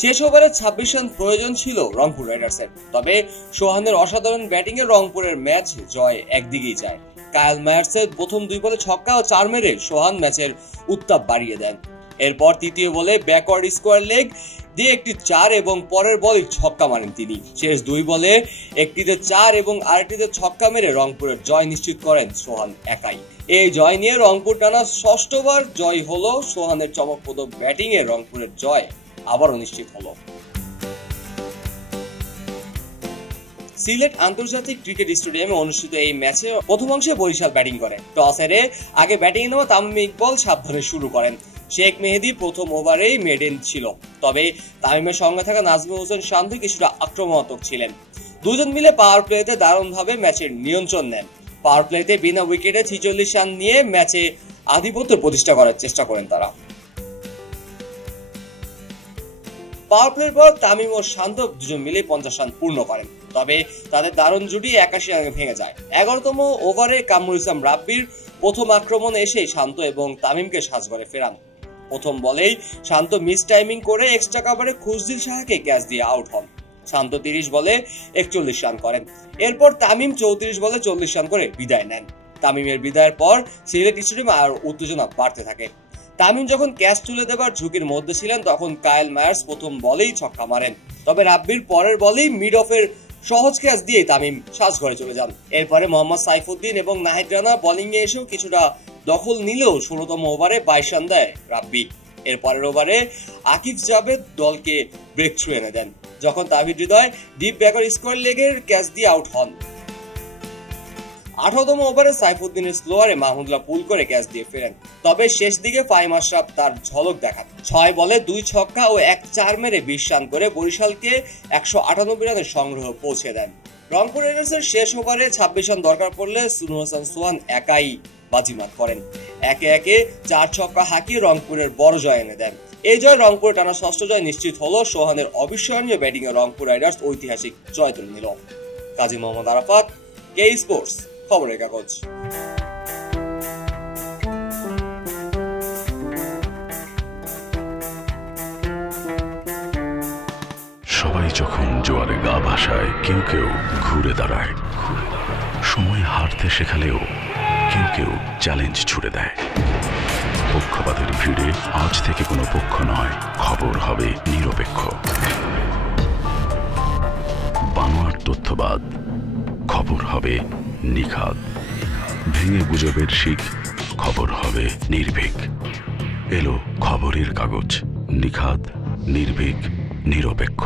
শেষ ওভারে 26 রান প্রয়োজন ছিল রংপুর রাইডার্সের। তবে সোহানের অসাধারণ ব্যাটিং এ রংপুরের ম্যাচ জয় একদিকেই যায়। কায়েল মায়ার্সের প্রথম 2 বলে ছক্কা ও 4 মেরে সোহান ম্যাচের উত্তাপ বাড়িয়ে দেন। এরপর তৃতীয় বলে ব্যাকওয়ার্ড স্কোয়ার লেগ দিয়ে একটি 4 এবং পরের বলে ছক্কা মারেন তিনি। শেষ 2 বলে একটিতে 4 এবং আরেকটিতে ছক্কা মেরে রংপুরের জয় নিশ্চিত করেন সোহান একাই। এই জয় নিয়ে রংপুর টানা 6বার জয় হলো। সোহানের চমকপ্রদ ব্যাটিং এ রংপুরের জয় আবারও নিশ্চিত হলো। সিলেট আন্তর্জাতিক ক্রিকেট স্টেডিয়ামে অনুষ্ঠিত এই ম্যাচে প্রথম অংশে বরিশাল ব্যাটিং করে। টস হেরে আগে ব্যাটিং নেওয়া তামিম ইকবাল সাবধানে শুরু করেন। শেখ মেহেদী প্রথম ওভারেই মেডেন ছিল। তবে তামিমের সঙ্গে থাকা নাজমুল হোসেন শান্ত কিছুটা আক্রমণাত্মক ছিলেন। দুজন মিলে পাওয়ার প্লেতে দারুণভাবে ম্যাচের নিয়ন্ত্রণ নেন। পাওয়ার প্লেতে বিনা উইকেটে 46 রান নিয়ে ম্যাচে আধিপত্য প্রতিষ্ঠা করার চেষ্টা করেন তারা। পাওয়ার প্লের পর তামিম ও শান্ত দুজন মিলে 50 রান পূর্ণ করেন। তবে তাদের দারুণ জুটি 81 রানে ভেঙে যায়। 11তম ওভারে কামরুল ইসলাম রাব্বির প্রথম আক্রমণে এসে শান্ত এবং তামিমকে সাজঘরে ফেরান। প্রথম বলেই শান্ত মিস টাইমিং করে এক্সট্রা কভারে খুশদিল শাহকে ক্যাচ দিয়ে আউট হন। শান্ত 30 বলে 41 রান করেন। এরপর তামিম 34 বলে 40 রান করে বিদায় নেন। তামিমের বিদায়ের পর সিলেট স্টেডিয়ামে আর উত্তেজনা বাড়তে থাকে। তামিম যখন ক্যাচ তুলে দেবার ঝুঁকির মধ্যে ছিলেন তখন কায়েল মায়ার্স প্রথম বলেই ছক্কা মারেন। তবে রাব্বির পরের বলেই মিড অফের সহজ ক্যাচ দিয়ে তামিম সাজঘরে চলে যান। এরপরে মোহাম্মদ সাইফুদ্দিন এবং নাহিদ রানা বোলিং এ এসেও কিছুটা দখল নিলেও 16তম ওভারে 22 রান দেয় রাব্বি। এরপরের ওভারে আকিব জাভেদ দলকে ব্রেক থ্রু এনে দেন, যখন তাহিদ হৃদয় ডিপ ব্যাকওয়ার্ড স্কোয়ার লেগের ক্যাচ দিয়ে আউট হন। 18তম ওভারে সাইফুদ্দিনের স্লোয়ারে মাহমুদুল্লাহ পুল করে ক্যাচ দিয়ে ফেরেন। তবে শেষ দিকে ফাহিম আশরাফ তার ঝলক দেখান। 6 বলে 2 ছক্কা ও 1 4 মেরে 20 রান করে বরিশালকে 198 রানের সংগ্রহ পৌঁছে দেন। রংপুর রাইডার্সের শেষ ওভারে 26 রান দরকার পড়লে সুনুর হাসান সোহান একাই বাজিমাত করেন। একে একে 4 ছক্কা হাঁকিয়ে রংপুরের বড় জয় এনে দেন। এই জয় রংপুরে টানা 6ষ্ঠ জয় নিশ্চিত হলো। সোহানের অবিস্মরণীয় ব্যাটিং এ রংপুর রাইডার্স ঐতিহাসিক জয় তুলে নিল। কাজী মোহাম্মদ আরাফাত, কে স্পোর্টস, খবরের কাগজ। সবাই যখন জোয়ারে গা ভাসায়, কেউ কেউ ঘুরে দাঁড়ায়। সময় হারতে শেখালেও কেউ কেউ চ্যালেঞ্জ ছুড়ে দেয়। পক্ষপাতের ভিড়ে আজ থেকে কোনো পক্ষ নয়, খবর হবে নিরপেক্ষ। বানোয়ার তথ্যবাদ, খবর হবে নিখাদ। ভেঙে গুজবের শিখ, খবর হবে নির্ভীক। এলো খবরের কাগজ, নিখাদ, নির্ভীক, নিরপেক্ষ।